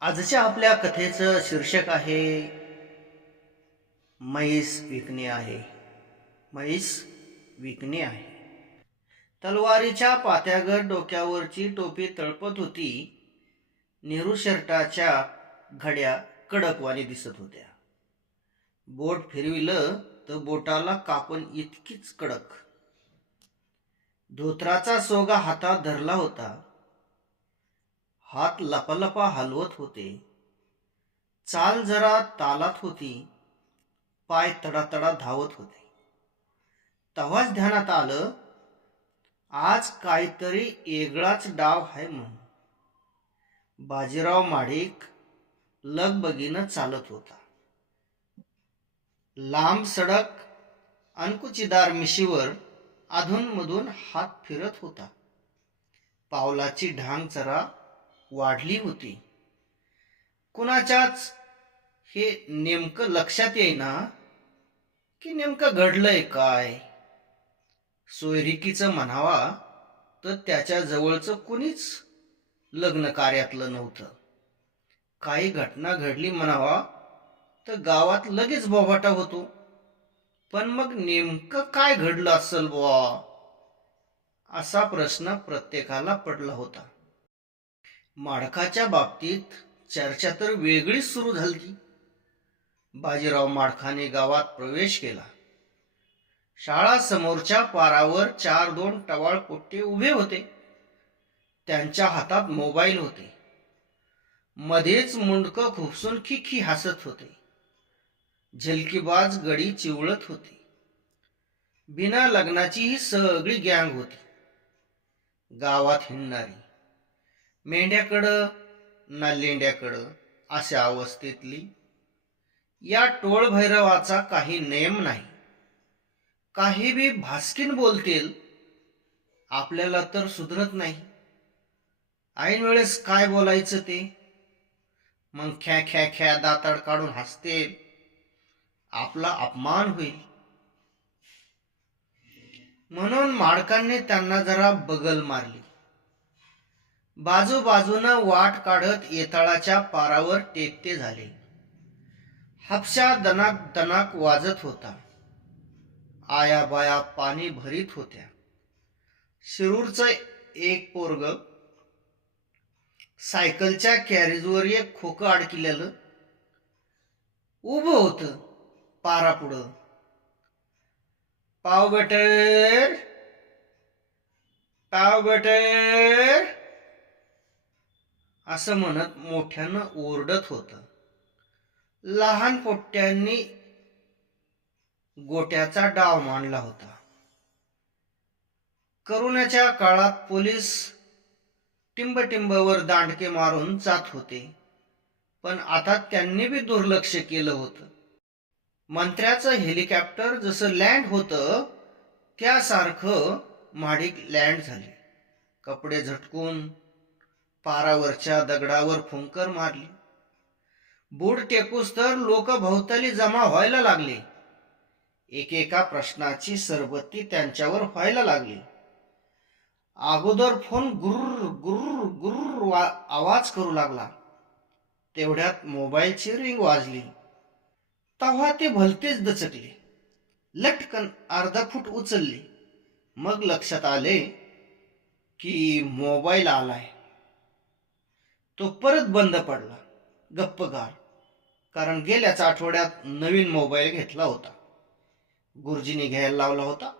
आजच्या आपल्या कथेचं शीर्षक आहे म्हैस विकणे आहे. म्हैस विकणे आहे. तलवारीच्या पात्यागर डोक्यावरची टोपी तळपत होती. नेहरू शर्टाच्या घड्या कडकवाने दिसत होत्या. बोट फिरविलं तर बोटाला कापण इतकीच कडक. धोत्राचा सोगा हातात धरला होता. हात लपालपा हलवत होते. चाल जरा तालात होती. पाय तडातडा धावत होते. तेव्हाच ध्यानात आलं आज काहीतरी वेगळाच डाव आहे म्हणून. बाजीराव माडिक लगबगीनं चालत होता. लांब सडक अंकुचीदार मिशीवर अधूनमधून हात फिरत होता. पावलाची ढांग चरा वाढली होती. कुणाच्याच हे नेमकं लक्षात येईना की नेमकं घडलंय काय? सोयरिकीचं म्हणावा तर त्याच्या जवळचं कुणीच लग्न कार्यातलं नव्हतं. काही घटना घडली म्हणावा तर गावात लगेच बोभाटा होतो. पण मग नेमकं काय घडलं असेल बुवा? असा प्रश्न प्रत्येकाला पडला होता. माडकाच्या बाबतीत चर्चा तर वेगळीच सुरू झाली बाजीराव माडखाने गावात प्रवेश केला. शाळा समोरच्या पारावर चार दोन टवाळ पोट्टे उभे होते. त्यांच्या हातात मोबाईल होते. मध्येच मुंडकं खुपसून खिखी हसत होते. झलकीबाज गडी चिवळत होती. बिना लग्नाची ही सगळी गँग होती. गावात हिंडणारी. मेंढ्याकडं ना लेंड्याकडं अशा अवस्थेतली या टोळभैरवाचा काही नियम नाही. काही बी भास्कीन बोलतील आपल्याला तर सुधरत नाही. ऐन वेळेस काय बोलायचं ते? मग ख्या ख्या ख्या दाताड काढून हसतील आपला अपमान होईल. म्हणून माडकांनी त्यांना जरा बगल मारली. बाजूबाजूनं वाट काढत येताळाच्या पारावर टेकते झाले. हापशा दनाक दनाक वाजत होता. आया बाया पाणी भरीत होत्या. शिरूरचं एक पोरग सायकलच्या कॅरेजवर एक खोकं अडकिलेलं उभं होत पारा पुढं पाव बटर पाव बटर. असं म्हणत मोठ्यानं ओरडत होत. लहान पोट्ट्यांनी गोट्याचा डाव मांडला होता. करोनाच्या काळात पोलीस टिंबटिंबवर दांडके मारून जात होते. पण आता त्यांनी बी दुर्लक्ष केलं होतं. मंत्र्याचं हेलिकॉप्टर जसं लँड होतं त्यासारखं माडिक लँड झाले. कपडे झटकून पारावरच्या दगडावर फुंकर मारली. बूड टेकूस तर लोक भोवताली जमा व्हायला लागले. एकेका प्रश्नाची सरबत्ती त्यांच्यावर व्हायला लागली. अगोदर फोन गुर्र गुर्र गुर्र वा- आवाज करू लागला. तेवढ्यात मोबाईलची रिंग वाजली. तेव्हा ते भलतेच दचकले. लटकन अर्धा फूट उचलले. मग लक्षात आले की मोबाईल आलाय. तो परत बंद पडला. गप्पगार कारण गेल्याच आठवड्यात नवीन मोबाईल घेतला होता. गुरुजीने घ्यायला लावला होता.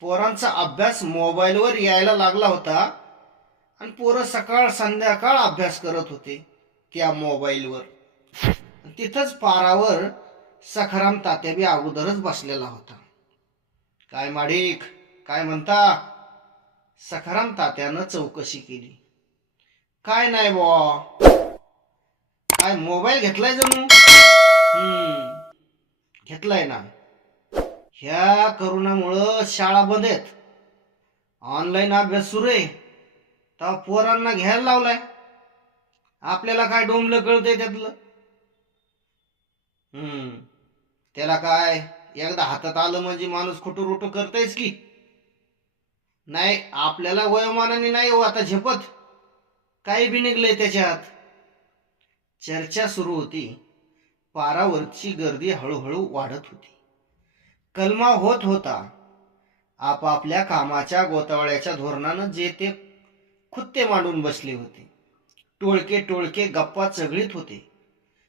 पोरांचा अभ्यास मोबाईलवर यायला लागला होता. आणि पोरं सकाळ संध्याकाळ अभ्यास करत होते त्या मोबाईलवर. तिथंच पारावर सखाराम तात्या बी अगोदरच बसलेला होता. काय माडिक काय म्हणता? सखाराम तात्यानं चौकशी केली. काय नाही बुवा. काय मोबाईल घेतलाय जणू? हम्म. घेतलाय ना. ह्या करोनामुळं शाळा बंद आहेत. ऑनलाईन अभ्यास सुरू आहे. तर पोरांना घ्यायला लावलाय. आपल्याला काय डोंबलं कळतंय त्यातलं? हम्म. त्याला काय एकदा हातात आलं म्हणजे माणूस खोटं रोटो करतायच की? नाही आपल्याला वयोमानाने नाही हो आता झेपत. काही बी निघलंय त्याच्यात? चर्चा सुरू होती. पारावरची गर्दी हळूहळू वाढत होती. कलमा होत होता. आपापल्या कामाच्या गोतावळ्याच्या धोरणानं जे ते खुत्ते मांडून बसले होते. टोळके टोळके गप्पा चगळीत होते.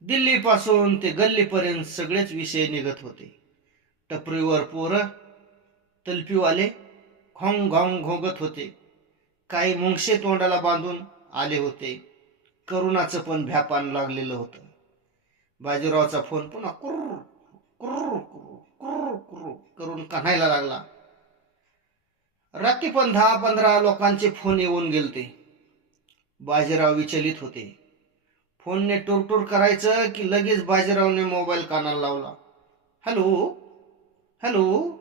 दिल्लीपासून ते गल्लीपर्यंत सगळेच विषय निघत होते. टपरीवर पोरं तलपीवाले घोंग घोंग घोंगत होते. काही मुंगशे तोंडाला बांधून आले होते. करुणाचं पण भ्यापान लागलेलं होतं. बाजीरावचा फोन पुन्हा कुर्र कुर्र कुर्र कुर्र कुर्र करून कन्हायला लागला. रात्री पण दहा पंधरा लोकांचे फोन येऊन गेलते. बाजीराव विचलित होते. फोनने टूर करायचं की लगेच बाजीरावने मोबाईल कानाला लावला. Hello hello.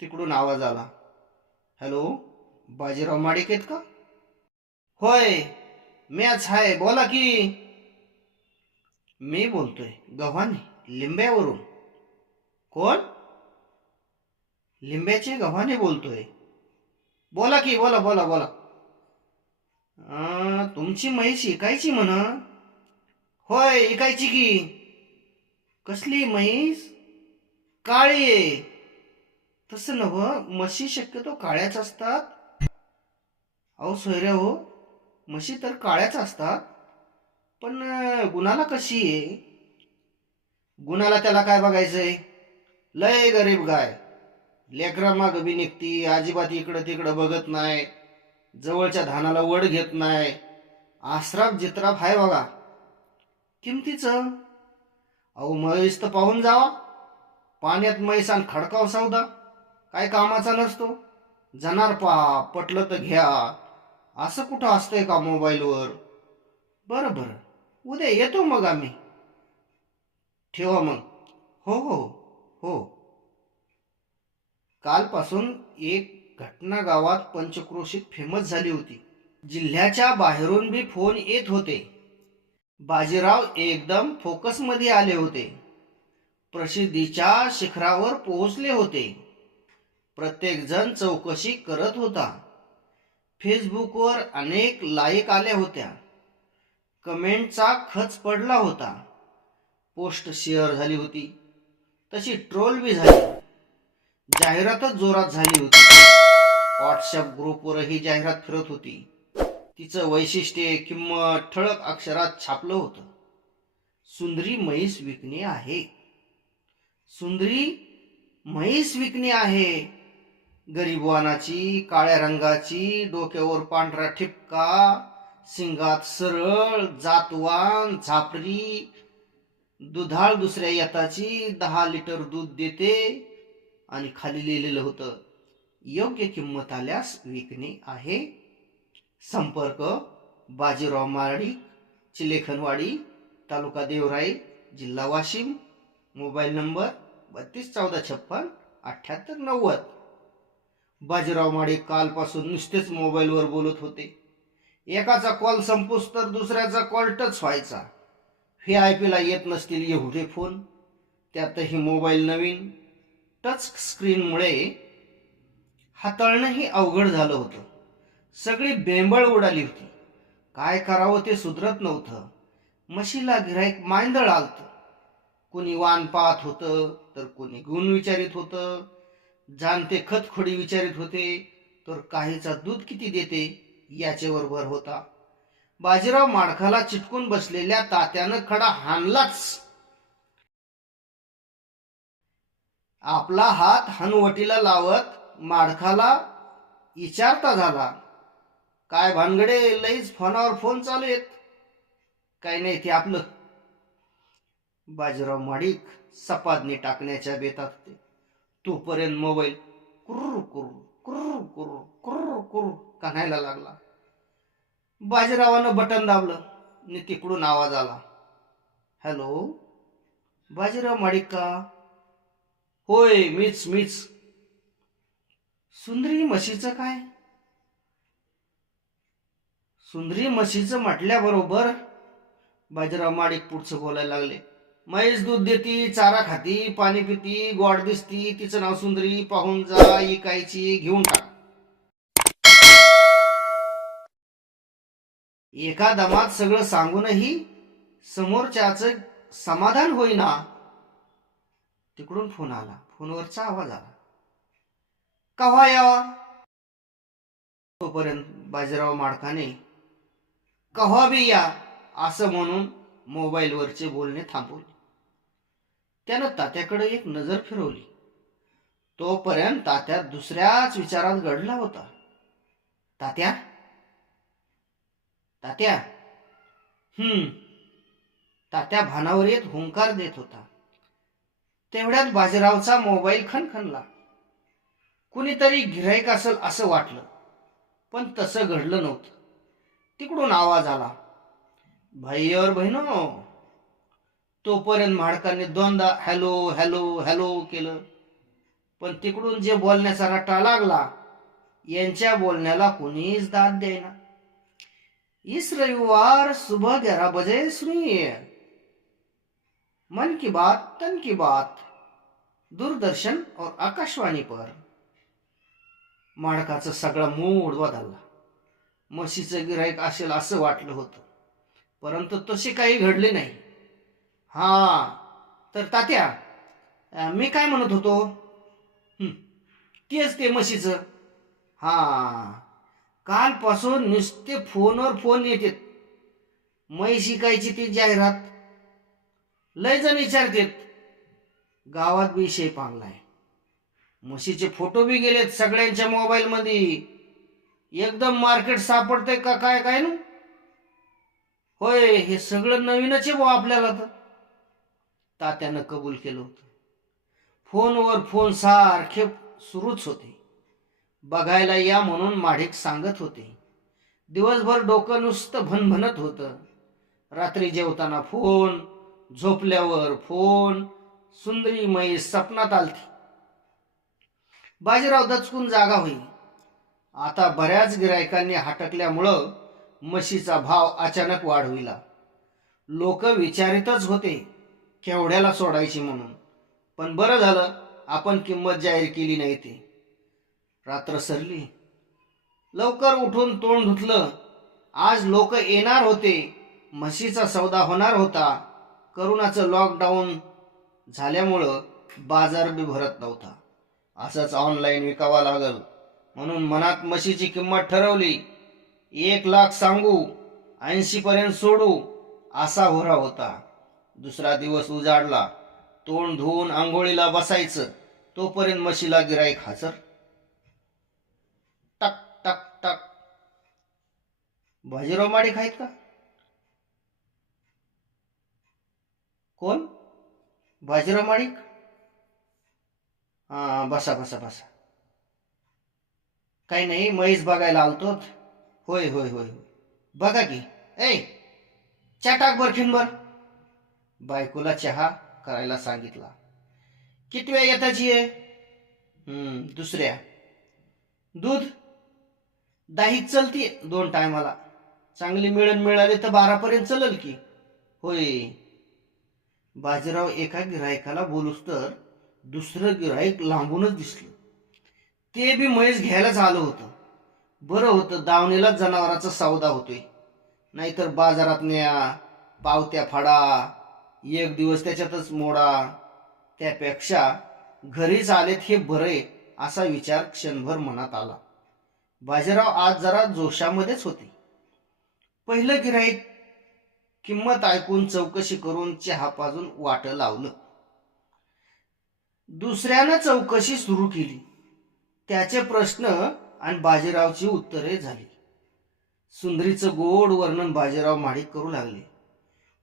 तिकडून आवाज आला. हॅलो बाजीराव माडिक आहेत का? होय मॅच आहे बोला की. मी बोलतोय गव्हाणे लिंब्यावरून. कोण? लिंब्याचे गव्हाणे बोलतोय. बोला की बोला बोला बोला. तुमची म्हैस इकायची म्हण. होय इकायची की. कसली म्हैस? काळी आहे. तसं नव म्हशी शक्यतो काळ्याच असतात. अहो सोयऱ्या हो. म्हशी तर काळ्याच असतात. पण गुणाला कशी आहे? गुणाला त्याला काय बघायचंय? लय गरीब गाय. लेकरा माग बी निघती अजिबात इकडं तिकडं बघत नाही. जवळच्या धानाला वड घेत नाही. आसराफ जित्राप आहे बघा. किमतीचं? अहो म्हैस तर पाहून जावा. पाण्यात म्हैस आणि खडकाव सौदा. काय कामाचा नसतो. जाणार पहा पटलं तर घ्या. असं कुठं असतंय का मोबाईलवर? बरं बरं. उद्या येतो मग आम्ही. ठेवा मग. हो हो हो. कालपासून एक घटना गावात पंचक्रोशीत फेमस झाली होती. जिल्ह्याच्या बाहेरून बी फोन येत होते. बाजीराव एकदम फोकसमध्ये आले होते. प्रसिद्धीच्या शिखरावर पोहोचले होते. प्रत्येकजण चौकशी करत होता. फेसबुकवर अनेक लाईक आल्या होत्या. कमेंटचा खच पडला होता. पोस्ट शेअर झाली होती. तशी ट्रोल बी झाली. जाहिरातच जोरात झाली होती. व्हॉट्सअप ग्रुपवरही जाहिरात फिरत होती. तिचं वैशिष्ट्य किंमत ठळक अक्षरात छापलं होतं. सुंदरी म्हैस विकणे आहे. सुंदरी म्हैस विकणे आहे. गरीबवानाची काळ्या रंगाची डोक्यावर पांढरा ठिपका सिंगात सरळ जातवान झापरी. दुधाळ दुसऱ्या यताची दहा लिटर दूध देते आणि खाली लिहिलेलं होतं योग्य किंमत आल्यास विकणे आहे. संपर्क बाजीराव माळी चिलेखनवाडी तालुका देवराई जिल्हा वाशिम. मोबाईल नंबर बत्तीस चौदा छप्पन अठ्ठ्याहत्तर नव्वद. बाजीराव माडे कालपासून नुसतेच मोबाईलवर बोलत होते. एकाचा कॉल संपूस तर दुसऱ्याचा कॉल टच व्हायचा. व्ही आय पीला येत नसतील एवढे फोन. त्यातही मोबाईल नवीन. टच स्क्रीनमुळे हाताळणंही अवघड झालं होतं. सगळी बेंबळ उडाली होती. काय करावं ते सुधरत नव्हतं. म्हशीला गिराईक मांदळ आलत. कोणी वान पाहत होतं तर कोणी गुण विचारित होतं. जाणते खतखोडी विचारित होते तर काहीचा दूध किती देते याचे भर होता. बाजीराव माडखाला चिटकून बसलेल्या तात्यानं खडा हाणलाच. आपला हात हनवटीला लावत माडखाला विचारता झाला. काय भानगडे लईच फोनावर फोन चालू आहेत. काही नाही ते आपलं. बाजीराव माडिक सपादनी टाकण्याच्या बेतात होते. तोपर्यंत मोबाईल कुर्र कुर्र कुर्र कुर्र कुर्र कुर्र कानायला लागला. बाजीरावानं बटन दाबलं आणि तिकडून आवाज आला. हॅलो बाजीराव माडिक का? होय मीच मीच. सुंदरी म्हशीचं काय? सुंदरी म्हशीचं म्हटल्याबरोबर बाजीराव माडिक पुढचं बोलायला लागले. म्हैस दूध देती चारा खाती पाणी पिती गोड दिसती तिचं नाव सुंदरी पाहून जा इकायची घेऊन टाक. एका दमात सगळं सांगूनही समोरच्याच समाधान होईना. तिकडून फोन आला. फोनवरचा आवाज आला. कव्हा यावा तोपर्यंत बाजीराव माडकाने कव्हा बी या? असं म्हणून मोबाईलवरचे बोलणे थांबवले. त्यानं तात्याकडे एक नजर फिरवली. तोपर्यंत तात्या दुसऱ्याच विचारात घडला होता. तात्या? तात्या? हम्म. तात्या भानावर येत हुंकार देत होता. तेवढ्यात बाजीरावचा मोबाईल खणखणला. कुणीतरी गिऱ्हाईक असेल असं वाटलं पण तसं घडलं नव्हतं. तिकडून आवाज आला. भाई और बहिणो तोपर्यंत माणकांनी दोनदा हॅलो हॅलो हॅलो केलं. पण तिकडून जे बोलण्याचा रट्टा लागला यांच्या बोलण्याला कोणीच दाद देईना. इस रविवार सुबह ग्यारह बजे सुनिए मन की बात तन की बात दूरदर्शन और आकाशवाणी पर. माणकाचं सगळा मूड बदलला. म्हशीचं गिराईक असेल असं वाटलं होतं. परंतु तसे काही घडले नाही. हा. तर तात्या मी काय म्हणत होतो? तेच ते म्हशीचं. हा. कालपासून नुसते फोनवर फोन येते मै शिकायची ती जाहिरात. लय जण विचारतात. गावात बी विषय पांगलाय. म्हशीचे फोटो बी गेलेत सगळ्यांच्या मोबाईलमध्ये. एकदम मार्केट सापडतंय का काय काय ना? होय हे सगळं नवीनच आहे भाऊ आपल्याला तर. तात्यानं कबूल केलं होतं. फोनवर फोन सारखे सुरूच होते. बघायला या म्हणून माढिक सांगत होते. दिवसभर डोकं नुसतं भनभनत होतं. रात्री जेवताना फोन झोपल्यावर फोन सुंदरी मयी सपनात आलती. बाजीराव दचकून जागा होई. आता बऱ्याच गिरायकांनी हटकल्यामुळं म्हशीचा भाव अचानक वाढविला लोक विचारितच होते केवढ्याला सोडायची म्हणून. पण बरं झालं आपण किंमत जाहीर केली नाही ती. रात्र सरली. लवकर उठून तोंड धुतलं. आज लोक येणार होते. म्हशीचा सौदा होणार होता. करोनाचं लॉकडाऊन झाल्यामुळं बाजार बी भरत नव्हता. असंच ऑनलाईन विकावा लागल. म्हणून मनात म्हशीची किंमत ठरवली. एक लाख सांगू ऐंशीपर्यंत सोडू असा होरा होता. दुसरा दिवस उजाडला. तोंड धुवून आंघोळीला बसायचं. तोपर्यंत म्हशीला गिराईक हजर. टक टक टक. भाजीराव माडी खायत का? कोण? बाजीराव माडिक? हा बसा बसा बसा. काही नाही म्हैस बघायला आलतो. होय होय होय होय. बघा की. ए चहा टाक बर बर. बायकोला चहा करायला सांगितला. किती वेळ येताची आहे दुसऱ्या. दूध? दाही चलती दोन टायमाला. चांगली मिळण मिळाली तर बारापर्यंत चलल की. होय. बाजीराव एका गिरायकाला बोलूस तर दुसरं गिराईक लांबूनच दिसलं. ते बी म्हैस घ्यायलाच आलं होतं. बरं होतं दावणीलाच जनावराचा सौदा होतोय. नाहीतर बाजारात न्या पावत्या फाडा एक दिवस त्याच्यातच मोडा त्यापेक्षा घरीच आलेत हे बरे असा विचार क्षणभर मनात आला. बाजीराव आज जरा जोशामध्येच होते. पहिलं गिराईक किंमत ऐकून चौकशी करून चहा पाजून वाट लावलं. दुसऱ्यानं चौकशी सुरू केली. त्याचे प्रश्न आणि बाजीरावची उत्तरे झाली. सुंदरीचं गोड वर्णन बाजीराव माडिक करू लागले.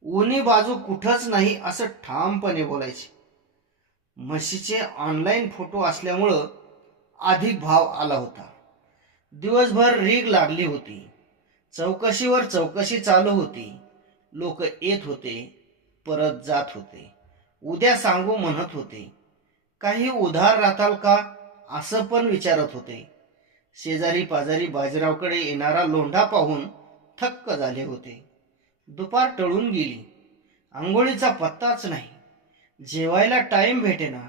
उन्ही बाजू कुठंच नाही असं ठामपणे बोलायचे. म्हशीचे ऑनलाईन फोटो असल्यामुळं अधिक भाव आला होता. दिवसभर रीग लागली होती. चौकशीवर चौकशी चालू होती. लोक येत होते परत जात होते. उद्या सांगू म्हणत होते. काही उधार राहताल का? असं पण विचारत होते. शेजारी पाजारी बाजीरावकडे येणारा लोंढा पाहून थक्क झाले होते. दुपार टळून गेली. आंघोळीचा पत्ताच नाही. जेवायला टाईम भेटेना.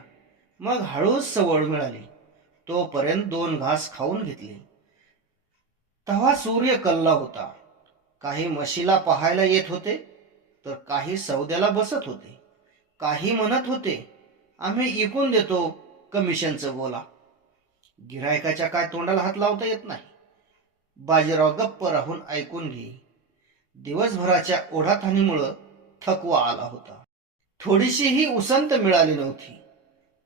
मग हळूच सवड मिळाली. तोपर्यंत दोन घास खाऊन घेतले. तेव्हा सूर्य कल्ला होता. काही म्हशीला पाहायला येत होते तर काही सौद्याला बसत होते. काही म्हणत होते आम्ही इकून देतो कमिशनचं बोला. गिरायकाच्या काय तोंडाला हात लावता येत नाही. बाजीराव गप्प राहून ऐकून घे दिवसभराच्या ओढाथानीमुळं थकवा आला होता. थोडीशीही उसंत मिळाली नव्हती.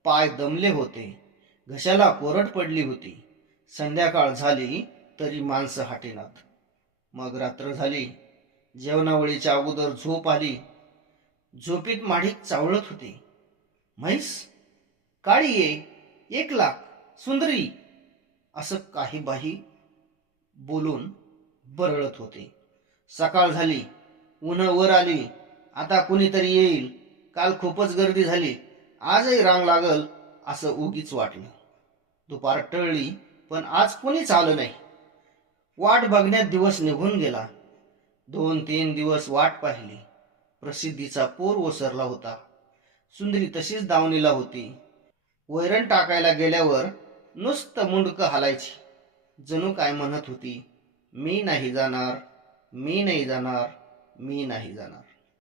पाय दमले होते. घशाला कोरड पडली होती. संध्याकाळ झाली तरी माणसं हाटेनात. मग रात्र झाली. जेवणावळीच्या अगोदर झोप आली. झोपीत माढीक चावळत होती. म्हैस? काळी ये. एक लाख. सुंदरी. असं काही बाही बोलून बरळत होते. सकाळ झाली. उन्ह वर आली. आता कुणीतरी येईल. काल खूपच गर्दी झाली. आजही रांग लागल असं उगीच वाटलं. दुपार टळली पण आज कोणीच आलं नाही. वाट बघण्यात दिवस निघून गेला. दोन तीन दिवस वाट पाहिली. प्रसिद्धीचा पोर ओसरला होता. सुंदरी तशीच दावणीला होती. वैरण टाकायला गेल्यावर नुसतं मुंडकं हालायची. जणू काय म्हणत होती? मी नाही जाणार. मी नाही जाणार मी नाही जाणार